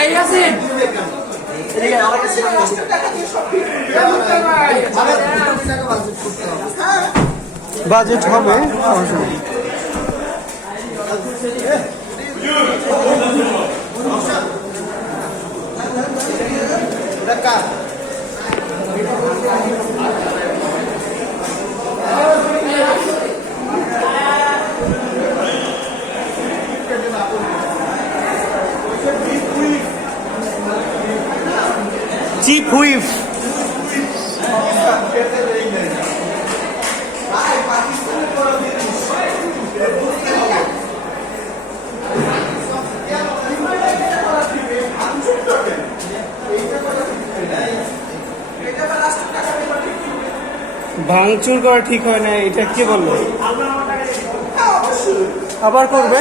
এই ইয়াসিন বাজেট হবে chief whip ভাঙচুর করা ঠিক হয় না, এটা কে বললো? আবার করবে?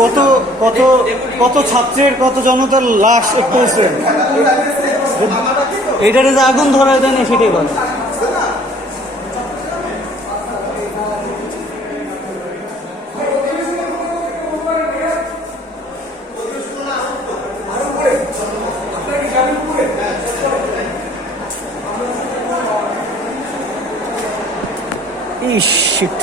কত কত কত ছাত্রের কত জনতার লাশ পড়ছে, এইটারে যে আগুন ধরায় দেয় না সেটাই বলে। ইস শিট।